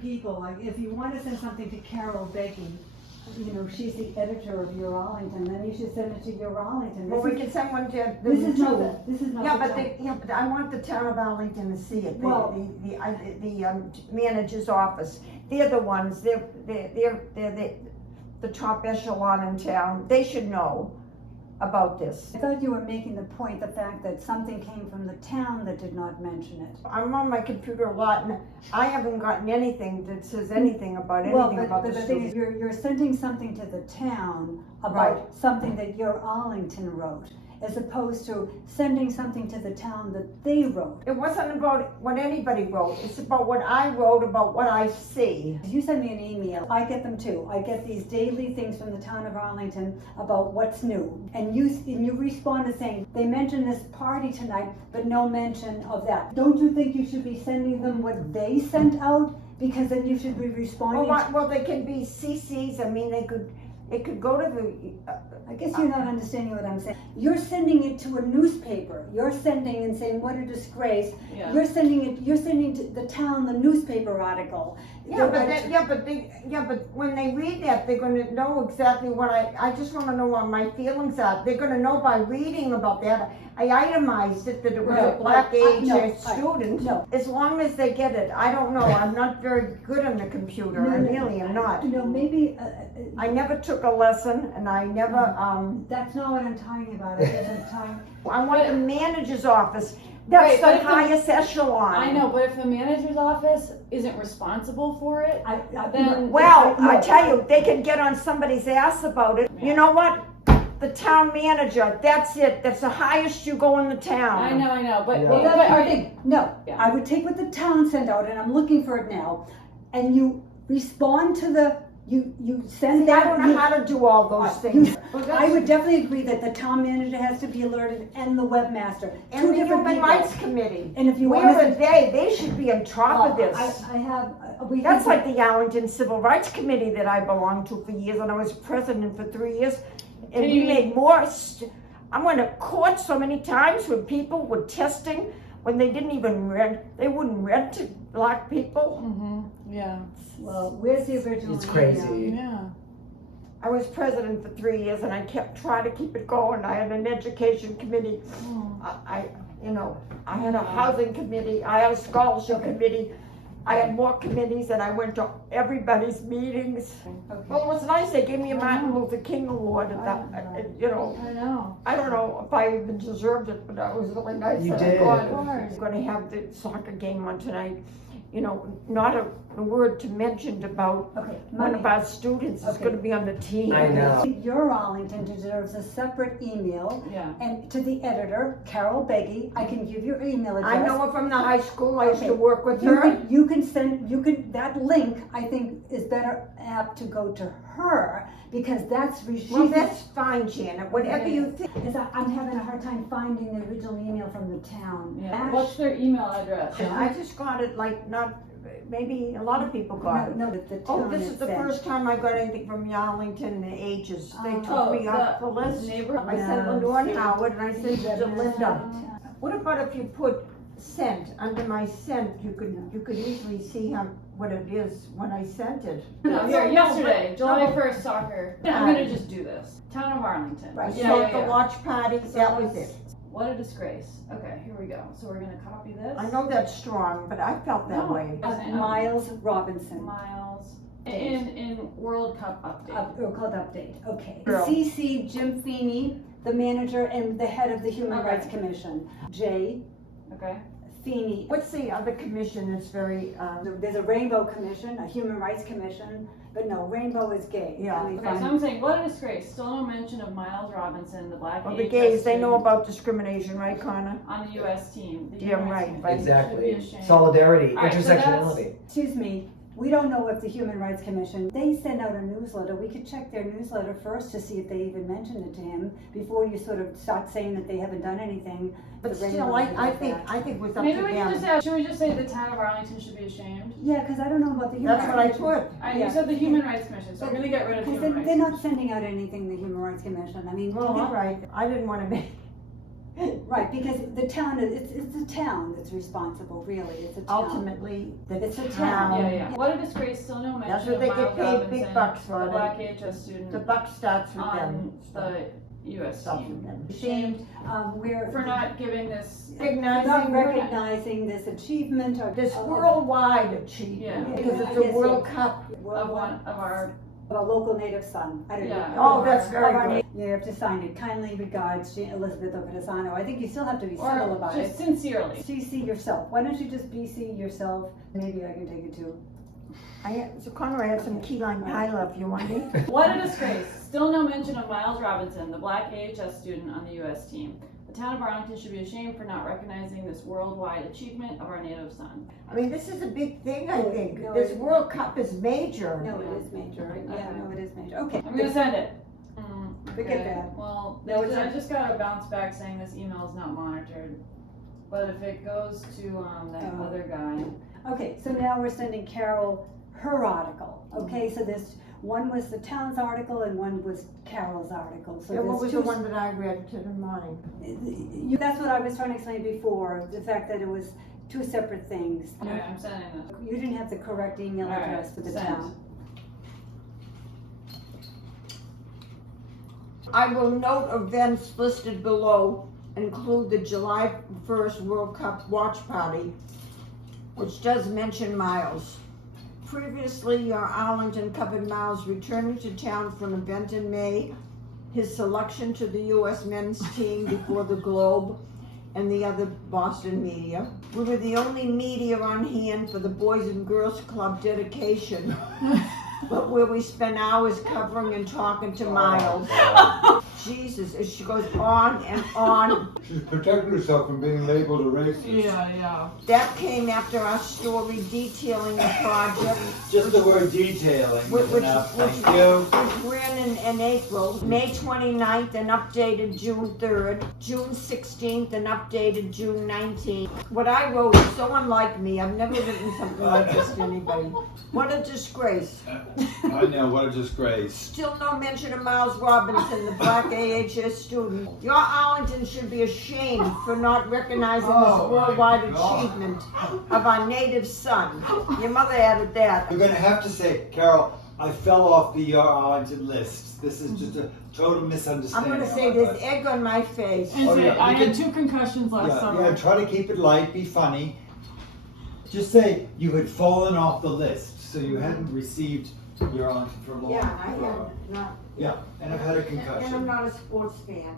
people, like, if you want to send something to Carol Becky, you know, she's the editor of Your Arlington, then you should send it to Your Arlington. Well, we can send one to This is not Yeah, the but town. but I want the town of Arlington to see it. Well- The manager's office, they're the ones, they're the top echelon in town. They should know about this. I thought you were making the point, the fact that something came from the town that did not mention it. I'm on my computer a lot and I haven't gotten anything that says anything about anything about But the the thing is, student. you're sending something to the town about Right. something that Your Arlington wrote, as opposed to sending something to the town that they wrote. It wasn't about what anybody wrote, it's about what I wrote, about what I see. You send me an email, I get them too. I get these daily things from the town of Arlington about what's new. And you respond to saying, they mentioned this party tonight, but no mention of that. Don't you think you should be sending them what they sent out? Because then you should be responding. Well, they can be CCs, I mean, it could go to the, I guess you're not understanding what I'm saying. You're sending it to a newspaper. You're sending and saying, what a disgrace. Yeah. You're sending to the town the newspaper article. but when they read that, they're gonna know exactly what I just wanna know what my feelings are. They're gonna know by reading about that. I itemized it that it was a black student. No. As long as they get it, I don't know, I'm not very good on the computer, I really am not. You know, maybe, I never took a lesson and I never, that's not what I'm talking about. It isn't time. I want the manager's office. That's Right, but the if the- highest echelon. I know, but if the manager's office isn't responsible for it, Then- Well, No. I tell you, they can get on somebody's ass about it. You know what? The town manager, that's it. That's the highest you go in the town. I know, but, Yeah. but, Well, that's are the you, thing. No, Yeah. I would take what the town sent out, and I'm looking for it now, and you respond to you send See, that. I don't know how to do all those things. I would definitely agree that the town manager has to be alerted and the webmaster. And Two the different Human people. Rights Committee. And if you Where want are to. they? They should be on top of this. I have, we. That's like the Arlington Civil Rights Committee that I belonged to for years, and I was president for 3 years. And Can we you- made more, I went to court so many times when people were testing, when they didn't even they wouldn't rent to black people. yeah, Well, where's the original? It's email? crazy. yeah. I was president for 3 years and I kept trying to keep it going. I had an education committee. I had a housing committee. I had a scholarship committee. I had more committees and I went to everybody's meetings. Okay. Well, it was nice. They gave me a Martin Luther King Award at that, I know. I don't know if I even deserved it, but that was really nice. You that did. I got it. Of course. I'm gonna have the soccer game on tonight. Not a word to mention about Okay, one of money. our students is Okay. gonna be on the team. I know. Your Arlington deserves a separate email, Yeah. and to the editor, Carol Beggy, I can give your email address. I know her from the high school. I used to Okay. work with You her. can that link, I think, is better apt to go to her, because that's, Well, that's fine, Janet, whatever you think. because I'm having a hard time finding the original email from the town. Yeah. What's their email address? And I just got it maybe a lot of people got it. No, the Oh, town this is the itself. first time I got anything from Arlington in ages. They Oh. took me off the list. neighborhood. I sent Lenore and Howard and I sent it to Linda. Yeah. What about if you put sent, under my sent, you could easily see what it is when I sent it. No, here, No, yesterday, but- July no. 1st soccer. I'm gonna just do this. Town of Arlington. Right. Yeah, So yeah, the yeah. watch party, that was it. What a disgrace. Okay, here we go. So we're gonna copy this. I know that's strong, but I felt that No. way. Miles Robinson. Miles. In World Cup update. Or called update, okay. Girl. CC Jim Feeney, the manager and the head of the Human Okay. Rights Commission. J. Okay. Feeney. What's the other commission that's very, There's a Rainbow Commission, a Human Rights Commission, but no, Rainbow is gay. Yeah. And they Okay, so find- I'm saying, what a disgrace. Still no mention of Miles Robinson, the black well, the AHS gays, they know student about discrimination, right, Connor? on the US team. The Yeah, Human Rights right, Commission right. should be Exactly. ashamed. Solidarity, All right, so that's- intersectionality. Excuse me, we don't know if the Human Rights Commission, they send out a newsletter, we could check their newsletter first to see if they even mentioned it to him before you sort of start saying that they haven't done anything. But The still, Rainbow I does think that. it was up Maybe to we can them. just ask, should we just say the town of Arlington should be ashamed? Yeah, because I don't know about the Human That's Rights what I Commission. put. You said the Human Rights Commission, so we're gonna get rid of Because Human Rights they're not Commission. sending out anything, the Human Rights Commission, I mean. Well, all right, I didn't wanna make, Right, because the town, it's the town that's responsible, really, it's a town. Ultimately, It's a town. Yeah. What a disgrace, still no That's mention what of they Miles get paid Robinson, big bucks for. the black AHS student The buck starts with on them. the US Stops team. with them. Shamed, we're For not giving this, not Recognizing recognizing this achievement or. this of- worldwide achievement, Yeah. because it's Yes, a World yes. Cup. of one of our, Of a local native son. I don't Yeah. know. Oh, that's Of very our good. na- You have to sign it. Kindly regards, Elizabeth Oppedisano. I think you still have to be civil or about just it. sincerely. CC yourself. Why don't you just BC yourself? Maybe I can take it too. So Connor, I have some key lime pie left, you want me? What a disgrace, still no mention of Miles Robinson, the black AHS student on the US team. The town of Arlington should be ashamed for not recognizing this worldwide achievement of our native son. I mean, this is a big thing, I think. No, This it- World Cup is major. No, it is major. Yeah, Okay. no, it is major. Okay. I'm gonna send it. Forget Okay, that. Well, No, it's I not. just got a bounce back saying this email is not monitored. But if it goes to, that Oh. other guy, Okay, so now we're sending Carol her article. Okay, so this, one was the town's article and one was Carol's article. So Yeah, what there's was two the one that I read to the morning? That's what I was trying to explain before, the fact that it was two separate things. okay, I'm sending this. You didn't have the correct email All right, address for the sent. town. I will note events listed below include the July 1st World Cup watch party, which does mention Miles. Previously, your Arlington covered Miles returning to town for an event in May, his selection to the U.S. men's team before the Globe and the other Boston media. We were the only media on hand for the Boys and Girls Club dedication, but where we spent hours covering and talking to Miles. Jesus, as she goes on and on. She's protecting herself from being labeled a racist. Yeah. That came after our story detailing the project, Just the word detailing which, is which, enough, which, thank you. which ran in April, May 29th and updated June 3rd, June 16th and updated June 19th. What I wrote is so unlike me. I've never written something like this to anybody. What a disgrace. I know, what a disgrace. Still no mention of Miles Robinson, the black AHS student. Your Arlington should be ashamed for not recognizing Oh, this my worldwide God. achievement of our native son. Your mother added that. You're gonna have to say, Carol, I fell off the Arlington list. This is just a total I'm misunderstanding. gonna say on my there's part. egg on my face. And Oh, say, yeah, I you had can- 2 concussions last summer. Yeah, try to keep it light, be funny. Just say you had fallen off the list, so you hadn't received your Arlington for a long Yeah, I had not. Yeah, and I've had a And I'm concussion. not a sports fan.